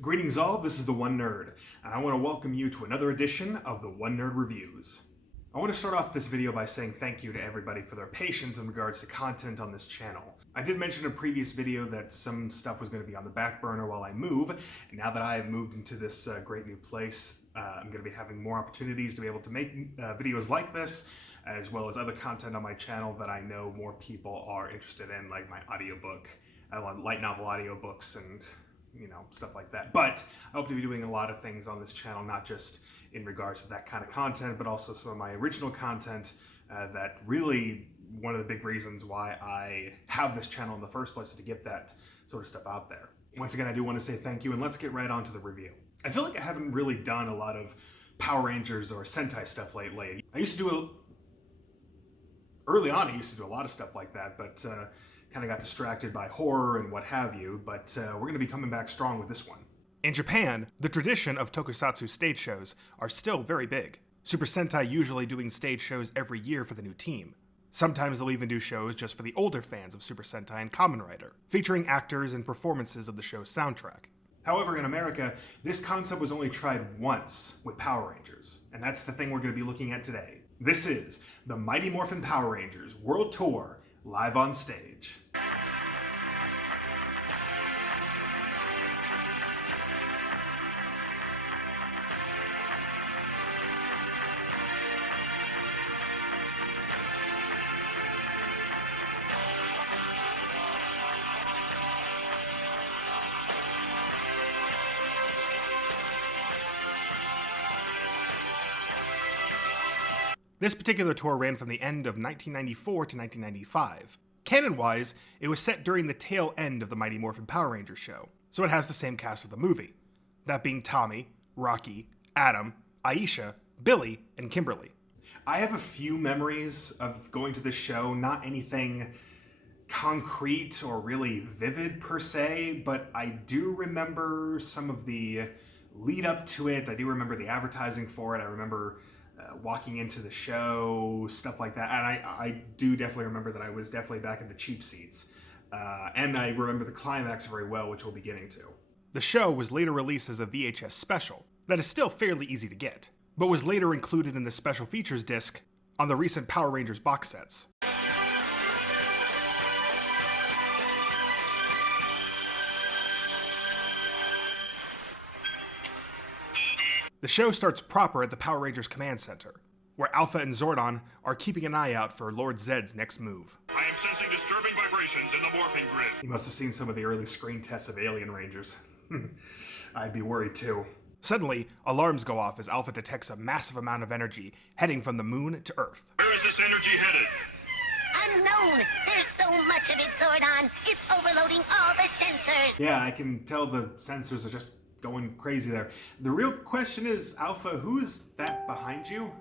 Greetings all, this is the One Nerd, and I want to welcome you to another edition of the One Nerd Reviews. I want to start off this video by saying thank you to everybody for their patience in regards to content on this channel. I did mention in a previous video that some stuff was going to be on the back burner while I move, and now that I have moved into this great new place, I'm going to be having more opportunities to be able to make videos like this, as well as other content on my channel that I know more people are interested in, like my audiobook, light novel audiobooks, and stuff like that. But I hope to be doing a lot of things on this channel, not just in regards to that kind of content, but also some of my original content that really one of the big reasons why I have this channel in the first place is to get that sort of stuff out there. Once again, I do want to say thank you, and let's get right on to the review. I feel like I haven't really done a lot of Power Rangers or Sentai stuff lately. Early on, I used to do a lot of stuff like that, but kind of got distracted by horror and what have you, but we're going to be coming back strong with this one. In Japan, the tradition of tokusatsu stage shows are still very big. Super Sentai usually doing stage shows every year for the new team. Sometimes they'll even do shows just for the older fans of Super Sentai and Kamen Rider, featuring actors and performances of the show's soundtrack. However, in America, this concept was only tried once with Power Rangers, and that's the thing we're going to be looking at today. This is the Mighty Morphin Power Rangers World Tour, live on stage. This particular tour ran from the end of 1994 to 1995. Canon-wise, it was set during the tail end of the Mighty Morphin Power Rangers show, so it has the same cast of the movie. That being Tommy, Rocky, Adam, Aisha, Billy, and Kimberly. I have a few memories of going to this show, not anything concrete or really vivid per se, but I do remember some of the lead up to it. I do remember the advertising for it. I remember walking into the show, stuff like that. And I do definitely remember that I was definitely back in the cheap seats. And I remember the climax very well, which we'll be getting to. The show was later released as a VHS special that is still fairly easy to get, but was later included in the special features disc on the recent Power Rangers box sets. The show starts proper at the Power Rangers Command Center, where Alpha and Zordon are keeping an eye out for Lord Zedd's next move. I am sensing disturbing vibrations in the morphing grid. You must have seen some of the early screen tests of Alien Rangers. I'd be worried too. Suddenly, alarms go off as Alpha detects a massive amount of energy heading from the moon to Earth. Where is this energy headed? Unknown! There's so much of it, Zordon! It's overloading all the sensors! Yeah, I can tell the sensors are just going crazy there. The real question is, Alpha, who's that behind you?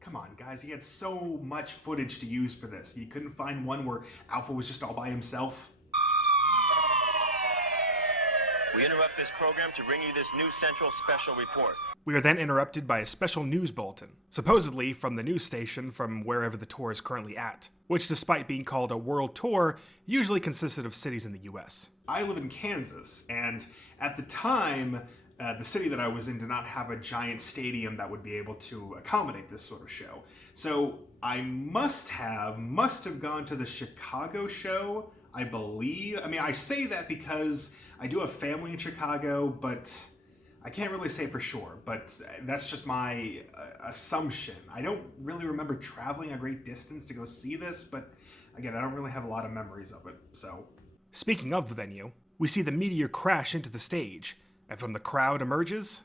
Come on, guys, he had so much footage to use for this. You couldn't find one where Alpha was just all by himself? We interrupt this program to bring you this new Central Special Report. We are then interrupted by a special news bulletin, supposedly from the news station from wherever the tour is currently at, which despite being called a world tour, usually consisted of cities in the US. I live in Kansas, and at the time, the city that I was in did not have a giant stadium that would be able to accommodate this sort of show. So I must have gone to the Chicago show, I believe. I mean, I say that because I do have family in Chicago, but I can't really say for sure, but that's just my assumption. I don't really remember traveling a great distance to go see this, but again, I don't really have a lot of memories of it, so. Speaking of the venue, we see the meteor crash into the stage, and from the crowd emerges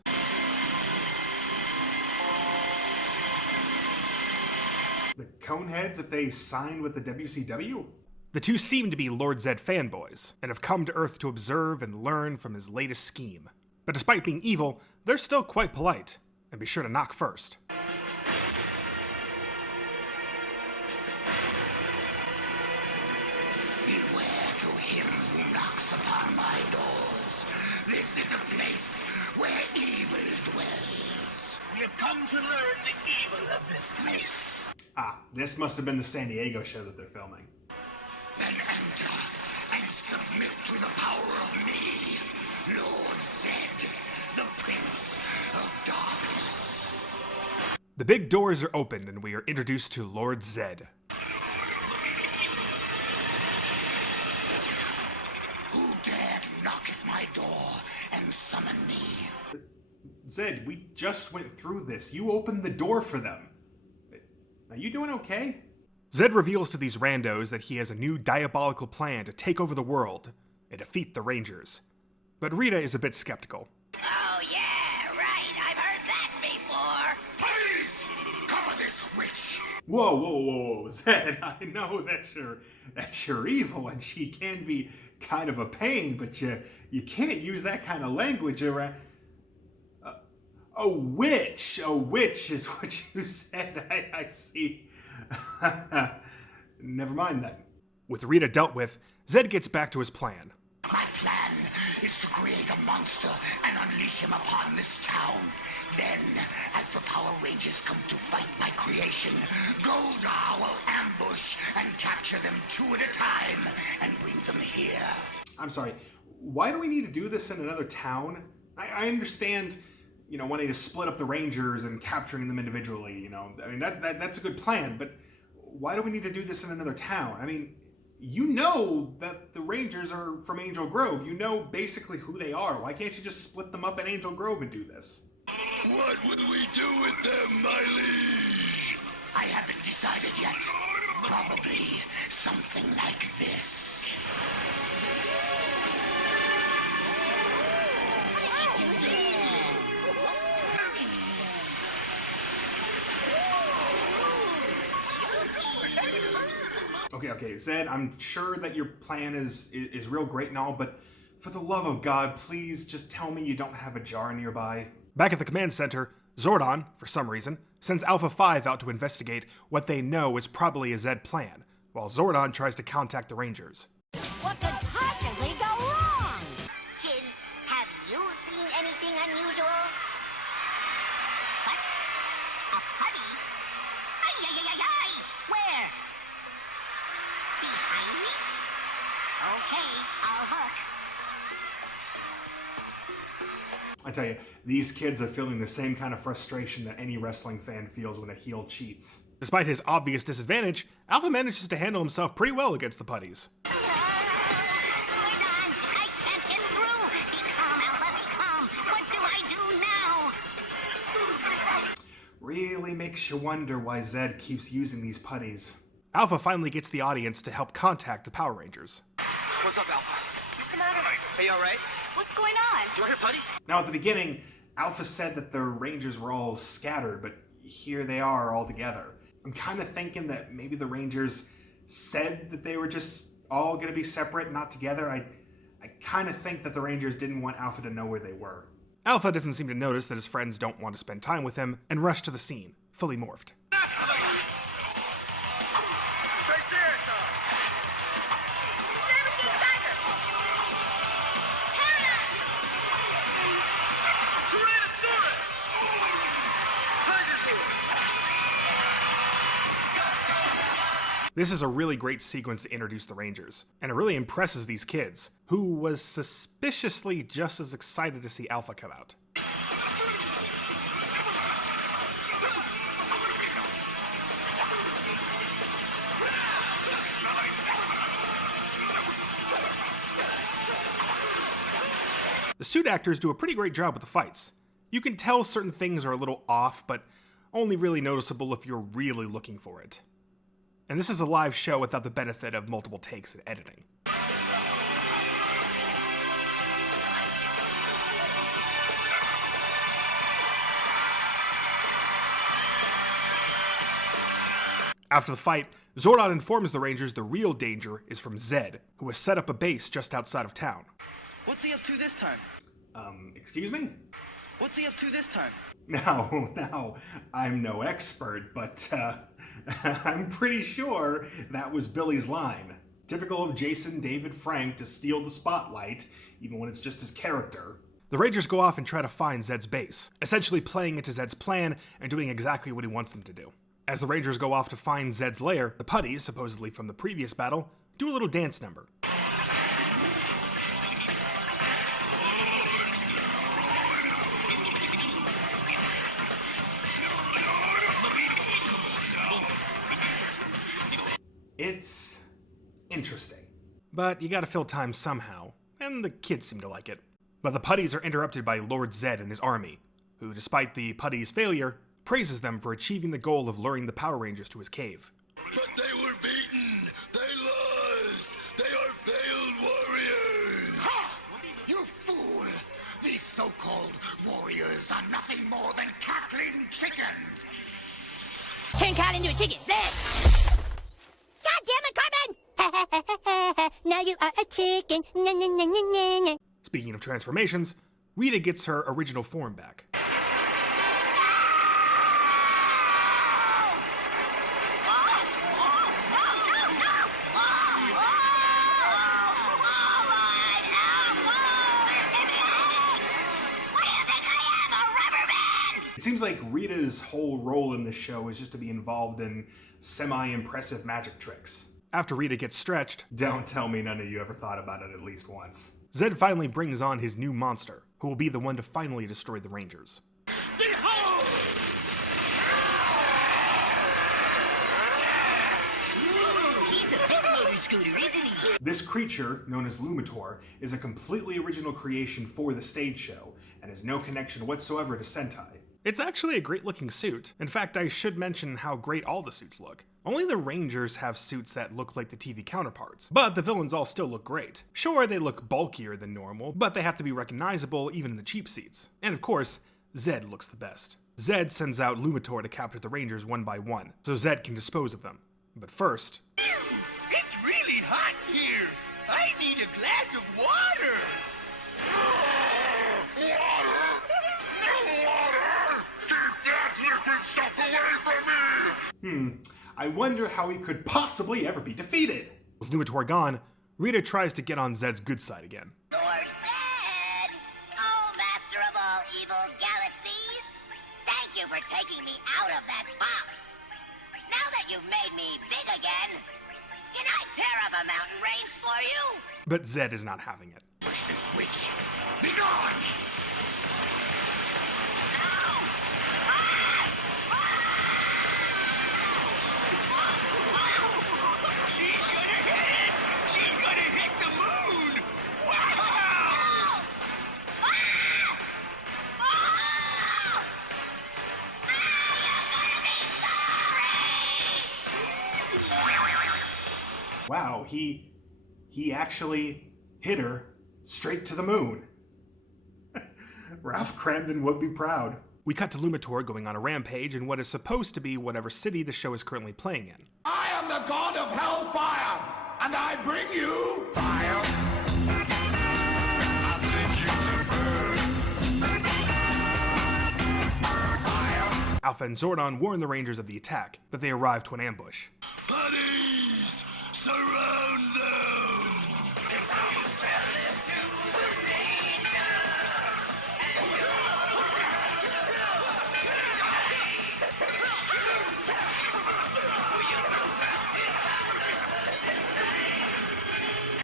the Coneheads, if they signed with the WCW? The two seem to be Lord Zedd fanboys, and have come to Earth to observe and learn from his latest scheme. But despite being evil, they're still quite polite, and be sure to knock first. Beware to him who knocks upon my doors. This is a place where evil dwells. We have come to learn the evil of this place. Ah, this must have been the San Diego show that they're filming. Then enter and submit to the power of me, Lord Zedd. The big doors are opened and we are introduced to Lord Zed. Who dared knock at my door and summon me? Zed, we just went through this. You opened the door for them. Are you doing okay? Zed reveals to these randos that he has a new diabolical plan to take over the world and defeat the Rangers. But Rita is a bit skeptical. Oh, yeah, right. I've heard that before. Please, cover this witch. Whoa, Zed, I know that's your evil and she can be kind of a pain, but you can't use that kind of language around. A witch is what you said. I see. Never mind then. With Rita dealt with, Zed gets back to his plan. My plan is to create a monster and unleash him upon this town. Then, as the Power Rangers come to fight my creation, Goldar will ambush and capture them two at a time and bring them here. I'm sorry, why do we need to do this in another town? I understand, wanting to split up the Rangers and capturing them individually, I mean, that's a good plan, but why do we need to do this in another town? I mean, you know that the Rangers are from Angel Grove. You know basically who they are. Why can't you just split them up in Angel Grove and do this? What would we do with them, my liege? I haven't decided yet. Probably something like this. Okay, Zed, I'm sure that your plan is real great and all, but for the love of God, please just tell me you don't have a jar nearby. Back at the command center, Zordon, for some reason, sends Alpha 5 out to investigate what they know is probably a Zed plan, while Zordon tries to contact the Rangers. What could possibly go wrong? Kids, have you seen anything unusual? What? A putty? Ay! Where? Behind me? Okay, I'll look. I tell you, these kids are feeling the same kind of frustration that any wrestling fan feels when a heel cheats. Despite his obvious disadvantage, Alpha manages to handle himself pretty well against the putties. Hold on, I can't get through. Be calm, Alpha, be calm. What do I do now? Really makes you wonder why Zed keeps using these putties. Alpha finally gets the audience to help contact the Power Rangers. What's up, Alpha? What's the matter? Are you alright? What's going on? Do you want to hear putties? Now at the beginning, Alpha said that the Rangers were all scattered, but here they are all together. I'm kind of thinking that maybe the Rangers said that they were just all going to be separate, not together. I kind of think that the Rangers didn't want Alpha to know where they were. Alpha doesn't seem to notice that his friends don't want to spend time with him and rush to the scene, fully morphed. This is a really great sequence to introduce the Rangers, and it really impresses these kids, who was suspiciously just as excited to see Alpha come out. The suit actors do a pretty great job with the fights. You can tell certain things are a little off, but only really noticeable if you're really looking for it. And this is a live show without the benefit of multiple takes and editing. After the fight, Zordon informs the Rangers the real danger is from Zed, who has set up a base just outside of town. What's he up to this time? Excuse me? What's he up to this time? Now, I'm no expert, but I'm pretty sure that was Billy's line. Typical of Jason David Frank to steal the spotlight, even when it's just his character. The Rangers go off and try to find Zed's base, essentially playing into Zed's plan and doing exactly what he wants them to do. As the Rangers go off to find Zed's lair, the putties, supposedly from the previous battle, do a little dance number. It's interesting. But you gotta fill time somehow, and the kids seem to like it. But the putties are interrupted by Lord Zed and his army, who, despite the putties' failure, praises them for achieving the goal of luring the Power Rangers to his cave. But they were beaten. They lost. They are failed warriors. Ha! You fool! These so-called warriors are nothing more than cackling chickens. Turn Carl into a chicken. There! God damn it, Cartman! Now you are a chicken. Speaking of transformations, Rita gets her original form back. It seems like Rita's whole role in this show is just to be involved in semi-impressive magic tricks. After Rita gets stretched, Don't tell me none of you ever thought about it at least once. Zed finally brings on his new monster, who will be the one to finally destroy the Rangers. Behold! He's a big motor scooter, isn't he? This creature, known as Lumitor, is a completely original creation for the stage show, and has no connection whatsoever to Sentai. It's actually a great looking suit. In fact, I should mention how great all the suits look. Only the Rangers have suits that look like the TV counterparts, but the villains all still look great. Sure, they look bulkier than normal, but they have to be recognizable even in the cheap seats. And of course, Zed looks the best. Zed sends out Lumitor to capture the Rangers one by one, so Zed can dispose of them. But first... It's really hot here. I need a glass of water. I wonder how he could possibly ever be defeated. With Lumitor gone, Rita tries to get on Zed's good side again. Lord Zed! Oh, master of all evil galaxies! Thank you for taking me out of that box. Now that you've made me big again, can I tear up a mountain range for you? But Zed is not having it. Push this switch. Be gone! She's gonna hit it! She's gonna hit the moon! Wow! Wow, he actually hit her straight to the moon. Ralph Cramden would be proud. We cut to Lumitor going on a rampage in what is supposed to be whatever city the show is currently playing in. I am the god of hellfire, and I bring you fire. I send you to burn. Fire. Alpha and Zordon warn the Rangers of the attack, but they arrive to an ambush. Buddies, surround them.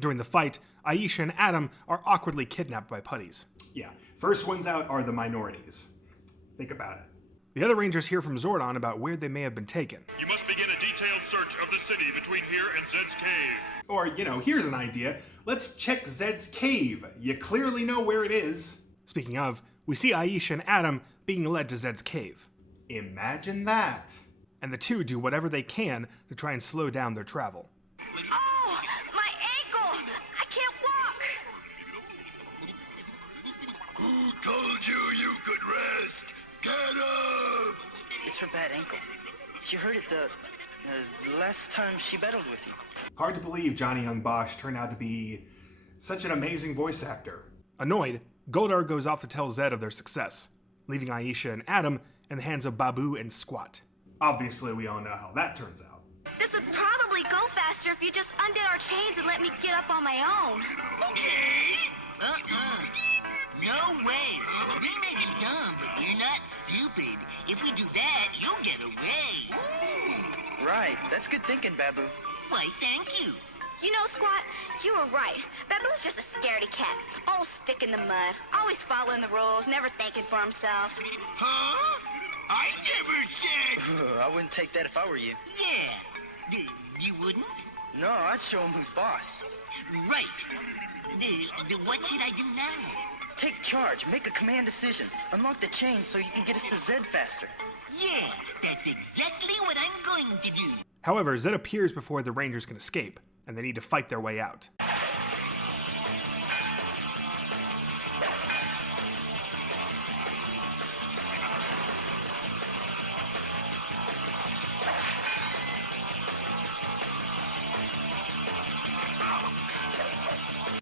During the fight, Aisha and Adam are awkwardly kidnapped by putties. Yeah, first ones out are the minorities. Think about it. The other Rangers hear from Zordon about where they may have been taken. You must begin a detailed search of the city between here and Zed's cave. Or, here's an idea. Let's check Zed's cave. You clearly know where it is. Speaking of, we see Aisha and Adam being led to Zed's cave. Imagine that. And the two do whatever they can to try and slow down their travel. Oh, my ankle! I can't walk! Who told you you could rest? Get up! It's her bad ankle. She hurt it the last time she battled with you. Hard to believe Johnny Young Bosch turned out to be such an amazing voice actor. Annoyed, Goldar goes off to tell Zed of their success, leaving Aisha and Adam in the hands of Babu and Squat. Obviously, we all know how that turns out. This would probably go faster if you just undid our chains and let me get up on my own. Okay. No way. We may be dumb, but we're not stupid. If we do that, you'll get away. Right, that's good thinking, Babu. Why, thank you. You know, Squat, you were right. Babu's just a scaredy cat. Always stick in the mud. Always following the rules, never thinking for himself. Huh? I never said... I wouldn't take that if I were you. Yeah. You wouldn't? No, I'd show him who's boss. Right. What should I do now? Take charge, make a command decision. Unlock the chain so you can get us to Zed faster. Yeah, that's exactly what I'm going to do. However, Zed appears before the Rangers can escape, and they need to fight their way out.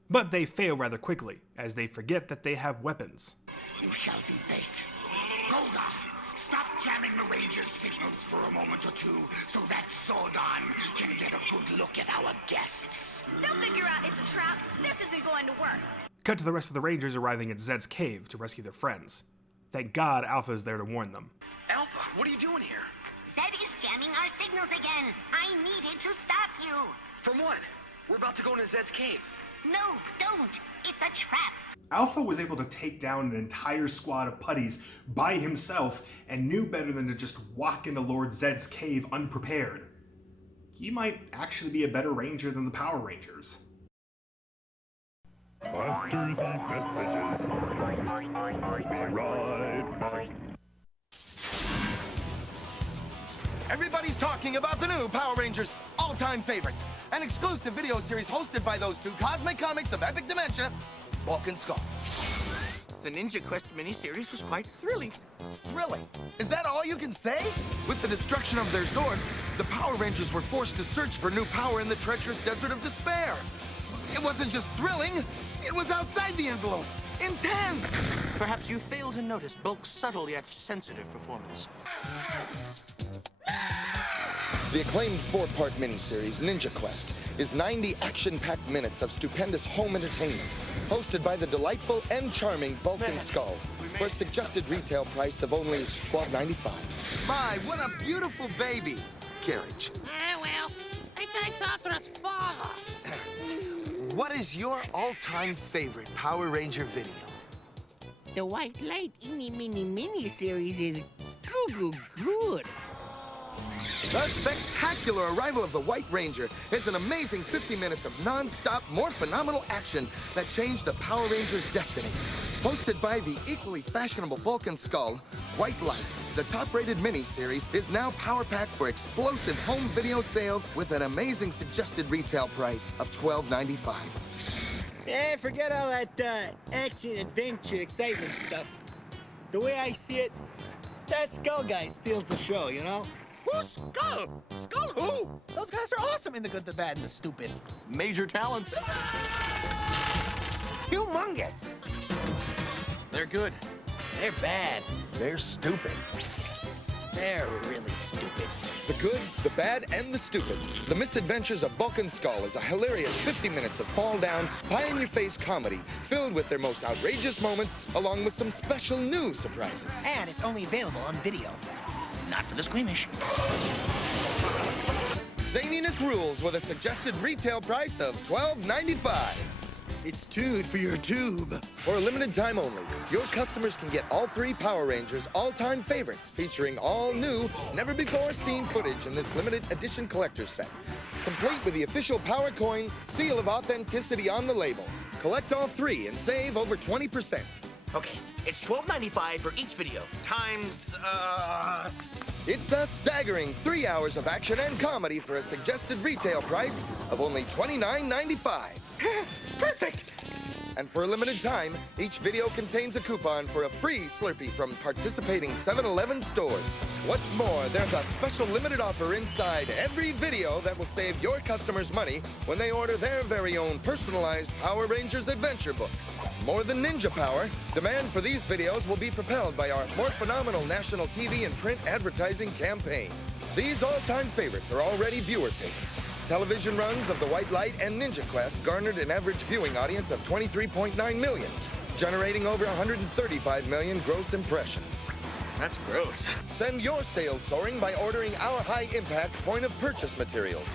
But they fail rather quickly, as they forget that they have weapons. You shall be bait. Golga, stop jamming the Rangers' signals for a moment or two so that Zordon can get a good look at our guests. They'll figure out it's a trap. This isn't going to work. Cut to the rest of the Rangers arriving at Zed's cave to rescue their friends. Thank God Alpha is there to warn them. Alpha, what are you doing here? Zed is jamming our signals again. I needed to stop you. From what? We're about to go into Zed's cave. No, don't. It's a trap. Alpha was able to take down an entire squad of putties by himself and knew better than to just walk into Lord Zed's cave unprepared. He might actually be a better ranger than the Power Rangers. After these messages, be right back. Everybody's talking about the new Power Rangers all-time favorites, an exclusive video series hosted by those two cosmic comics of epic dementia, Bulk and Skull. The Ninja Quest miniseries was quite thrilling. Thrilling. Is that all you can say? With the destruction of their Zords, the Power Rangers were forced to search for new power in the treacherous desert of despair. It wasn't just thrilling, it was outside the envelope. Intense! Perhaps you failed to notice Bulk's subtle yet sensitive performance. The acclaimed 4-part miniseries, Ninja Quest, is 90 action-packed minutes of stupendous home entertainment, hosted by the delightful and charming Bulk and Skull, for a suggested retail price of only $12.95. My, what a beautiful baby carriage. Well, I think Sakura's father. What is your all-time favorite Power Ranger video? The White Light mini series is good. The spectacular arrival of the White Ranger is an amazing 50 minutes of non-stop, more phenomenal action that changed the Power Rangers' destiny. Hosted by the equally fashionable Bulk and Skull, White Light, the top-rated miniseries, is now power-packed for explosive home video sales with an amazing suggested retail price of $12.95. Forget all that action, adventure, excitement stuff. The way I see it, that Skull guy steals the show, you know? Who's Skull? Skull who? Those guys are awesome in the good, the bad, and the stupid. Major talents. Humongous. They're good. They're bad. They're stupid. They're really stupid. The good, the bad, and the stupid. The Misadventures of Bulk and Skull is a hilarious 50 minutes of fall-down, pie-in-your-face comedy filled with their most outrageous moments, along with some special new surprises. And it's only available on video. Not for the squeamish. Zaniness rules with a suggested retail price of $12.95. It's tuned for your tube. For a limited time only, your customers can get all 3 Power Rangers all-time favorites, featuring all new, never-before-seen footage in this limited edition collector's set. Complete with the official Power Coin, seal of authenticity on the label. Collect all 3 and save over 20%. Okay, it's $12.95 for each video, times, It's a staggering 3 hours of action and comedy for a suggested retail price of only $29.95. Perfect! And for a limited time, each video contains a coupon for a free Slurpee from participating 7-Eleven stores. What's more, there's a special limited offer inside every video that will save your customers money when they order their very own personalized Power Rangers adventure book. More than ninja power, demand for these videos will be propelled by our more phenomenal national TV and print advertising campaign. These all-time favorites are already viewer favorites. Television runs of The White Light and Ninja Quest garnered an average viewing audience of 23.9 million, generating over 135 million gross impressions. That's gross. Send your sales soaring by ordering our high-impact point-of-purchase materials.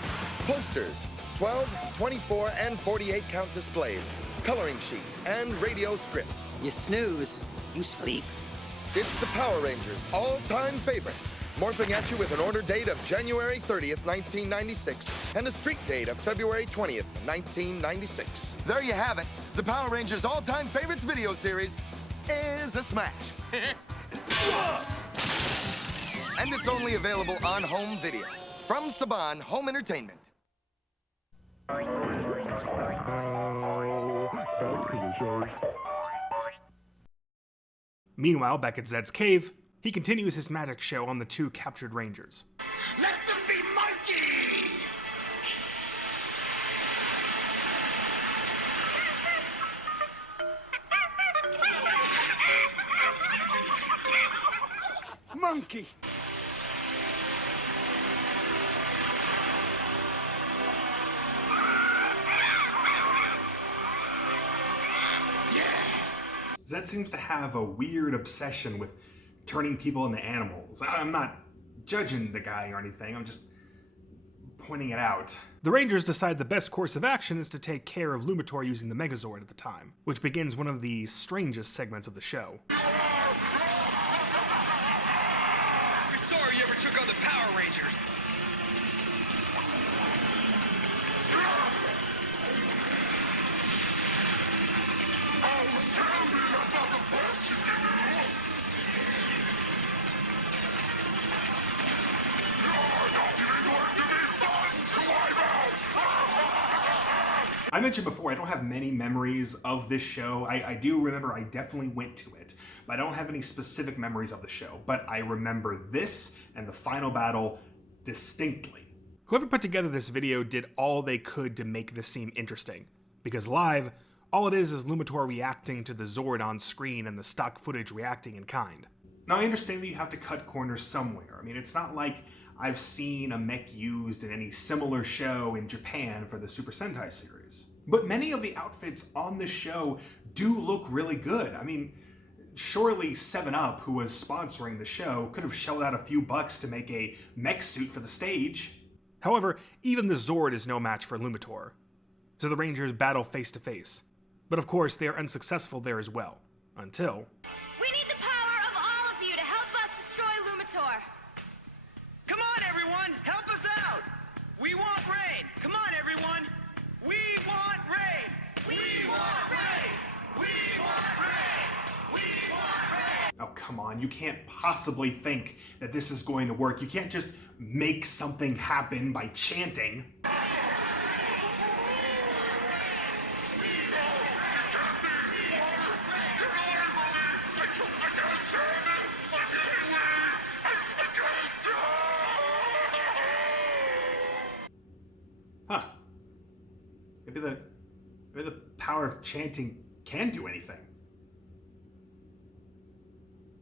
Posters, 12, 24, and 48-count displays, coloring sheets, and radio scripts. You snooze, you sleep. It's the Power Rangers' all-time favorites, morphing at you with an order date of January 30th, 1996, and a street date of February 20th, 1996. There you have it. The Power Rangers all-time favorites video series is a smash. And it's only available on home video. From Saban Home Entertainment. Meanwhile, back at Zed's cave, he continues his magic show on the two captured Rangers. Let them be monkeys! Monkey! Zed seems to have a weird obsession with turning people into animals. I'm not judging the guy or anything, I'm just pointing it out. The Rangers decide the best course of action is to take care of Lumitor using the Megazord at the time, which begins one of the strangest segments of the show. We're sorry you ever took on the Power Rangers. I mentioned before, I don't have many memories of this show. I do remember I definitely went to it, but I don't have any specific memories of the show. But I remember this and the final battle distinctly. Whoever put together this video did all they could to make this seem interesting, because live, all it is Lumitor reacting to the Zord on screen and the stock footage reacting in kind. Now I understand that you have to cut corners somewhere. I mean, it's not like I've seen a mech used in any similar show in Japan for the Super Sentai series. But many of the outfits on the show do look really good. I mean, surely 7up, who was sponsoring the show, could have shelled out a few bucks to make a mech suit for the stage. However, even the Zord is no match for Lumitor, so the Rangers battle face to face. But of course, they are unsuccessful there as well, until... We need the power of all of you to help us destroy Lumitor. Come on, everyone! Help us out! We want rain! Come on, everyone! We want rain! We want rain! We want rain! We want rain! Oh, come on, you can't possibly think that this is going to work. You can't just make something happen by chanting. Huh. Maybe the power of chanting can do anything.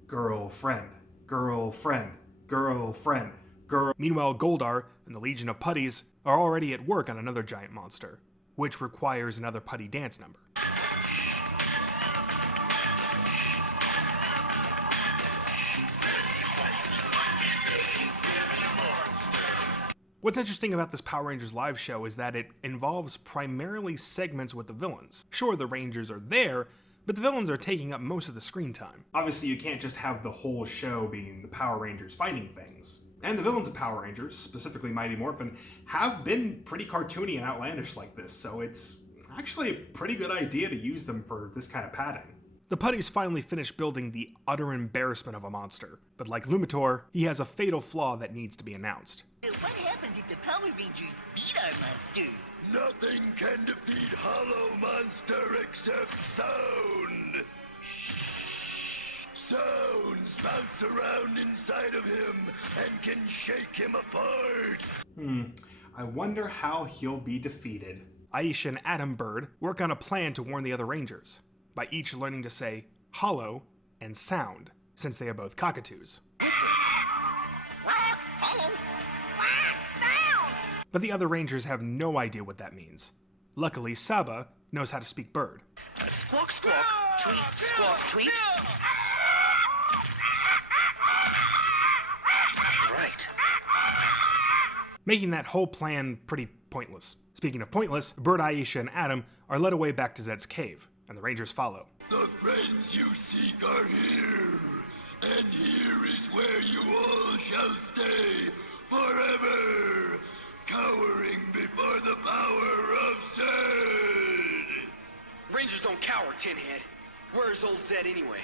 Girlfriend, girlfriend, girlfriend, girl. Meanwhile, Goldar and the Legion of Putties are already at work on another giant monster, which requires another putty dance number. What's interesting about this Power Rangers live show is that it involves primarily segments with the villains. Sure, the Rangers are there, but the villains are taking up most of the screen time. Obviously, you can't just have the whole show being the Power Rangers fighting things. And the villains of Power Rangers, specifically Mighty Morphin, have been pretty cartoony and outlandish like this, so it's actually a pretty good idea to use them for this kind of padding. The Putties finally finish building the utter embarrassment of a monster, but like Lumitor, he has a fatal flaw that needs to be announced. What happens if the Power Rangers beat our monster? Nothing can defeat Hollow Monster except sound. Sounds bounce around inside of him and can shake him apart. I wonder how he'll be defeated. Aisha and Adam Bird work on a plan to warn the other Rangers, by each learning to say hollow and sound, since they are both cockatoos. Hello. Sound. But the other Rangers have no idea what that means. Luckily, Saba knows how to speak bird. Squawk, squawk, tweet, squawk, tweet. Right. Making that whole plan pretty pointless. Speaking of pointless, Bird, Aisha, and Adam are led away back to Zed's cave, and the Rangers follow. The friends you seek are here, and here is where you all shall shall stay forever, cowering before the power of Zed. Rangers don't cower, Tinhead. Where's old Zed anyway?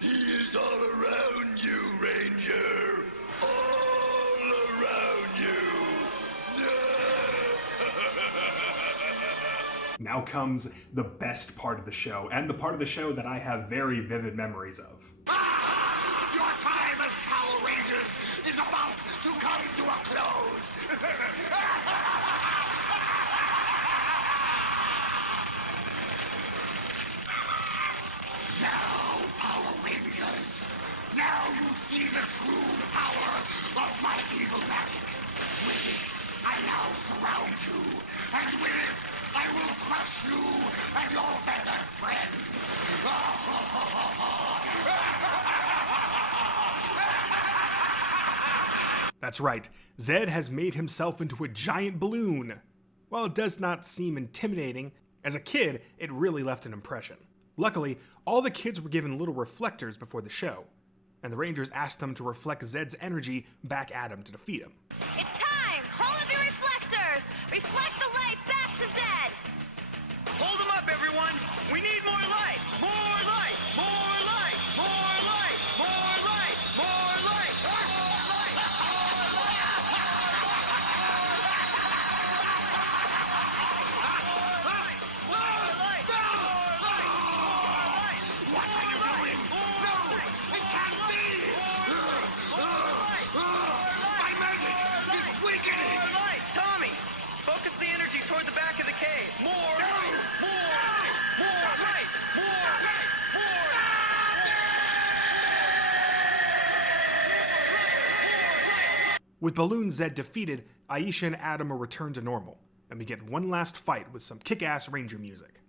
He is all around you, Ranger. All around you. Now comes the best part of the show, and the part of the show that I have very vivid memories of. Your time as Power Rangers is about to come to a close. Now, Power Rangers, now you see the true power of my evil magic. With it, I now surround you, and with it, I will crush you and your better friends. That's right, Zed has made himself into a giant balloon. While it does not seem intimidating, as a kid, it really left an impression. Luckily, all the kids were given little reflectors before the show, and the Rangers asked them to reflect Zed's energy back at him to defeat him. It's time! Hold up your reflectors! Reflect the light back to Zed! Hold them up, everyone! We need more light! More light! More light! More light! More light! More light! More light! What are you doing? No! It can't be! My magic is weakening! More light! Tommy! Focus the energy toward the back of the cave! More light! More light! More light! More light! More light! With Balloon Zed defeated, Aisha and Adam are returned to normal, and we get one last fight with some kick-ass Ranger music.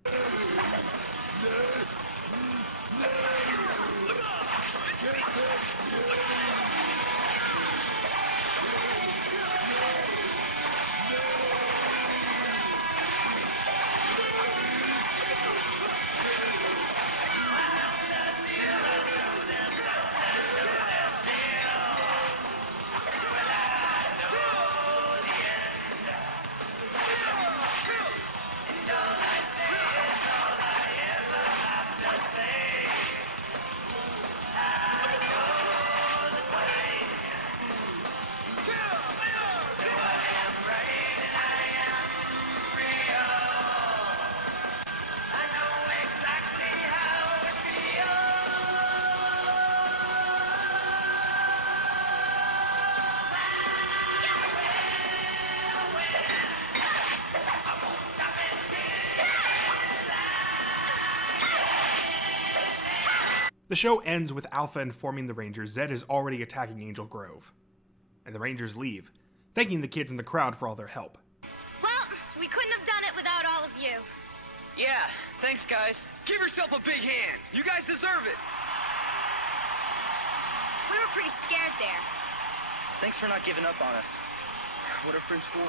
The show ends with Alpha informing the Rangers Zed is already attacking Angel Grove. And the Rangers leave, thanking the kids in the crowd for all their help. Well, we couldn't have done it without all of you. Yeah, thanks, guys. Give yourself a big hand. You guys deserve it. We were pretty scared there. Thanks for not giving up on us. What are friends for?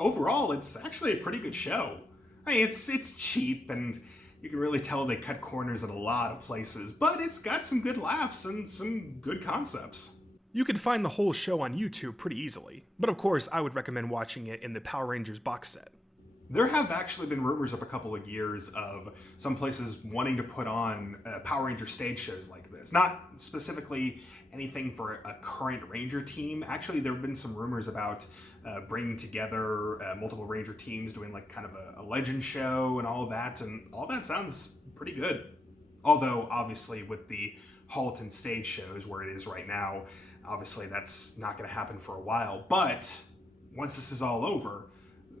Overall, it's actually a pretty good show. I mean, it's cheap, and you can really tell they cut corners at a lot of places, but it's got some good laughs and some good concepts. You can find the whole show on YouTube pretty easily, but of course I would recommend watching it in the Power Rangers box set. There have actually been rumors of a couple of years of some places wanting to put on Power Ranger stage shows like this. Not specifically anything for a current Ranger team. Actually, there have been some rumors about bringing together multiple Ranger teams, doing like kind of a legend show and all that sounds pretty good. Although, obviously, with the halt in stage shows where it is right now, obviously that's not going to happen for a while. But once this is all over,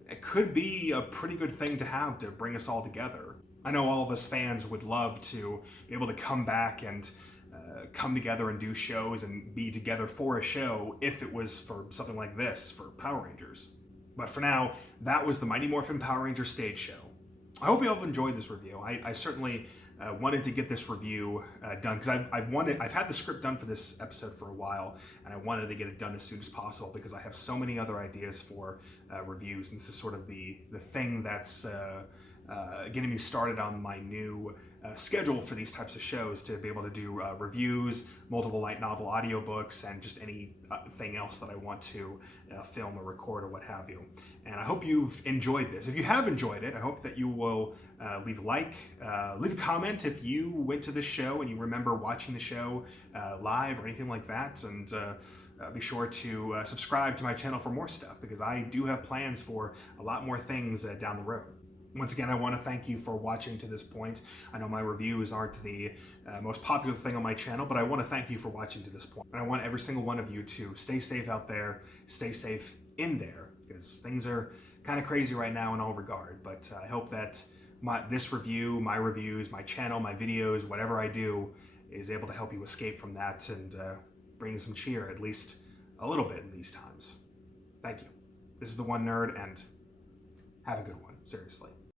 it could be a pretty good thing to have to bring us all together. I know all of us fans would love to be able to come back and come together and do shows and be together for a show if it was for something like this, for Power Rangers. But for now, that was the Mighty Morphin Power Ranger stage show. I hope you all have enjoyed this review. I certainly wanted to get this review done because I've had the script done for this episode for a while, and I wanted to get it done as soon as possible because I have so many other ideas for reviews, and this is sort of the thing that's getting me started on my new schedule for these types of shows to be able to do reviews, multiple light novel audiobooks, and just anything else that I want to film or record or what have you. And I hope you've enjoyed this. If you have enjoyed it, I hope that you will leave a like, leave a comment if you went to this show and you remember watching the show live or anything like that, and be sure to subscribe to my channel for more stuff, because I do have plans for a lot more things down the road. Once again, I want to thank you for watching to this point. I know my reviews aren't the most popular thing on my channel, but I want to thank you for watching to this point. And I want every single one of you to stay safe out there, stay safe in there, because things are kind of crazy right now in all regard. But I hope that this review, my reviews, my channel, my videos, whatever I do, is able to help you escape from that and bring you some cheer, at least a little bit in these times. Thank you. This is The One Nerd, and have a good one, seriously.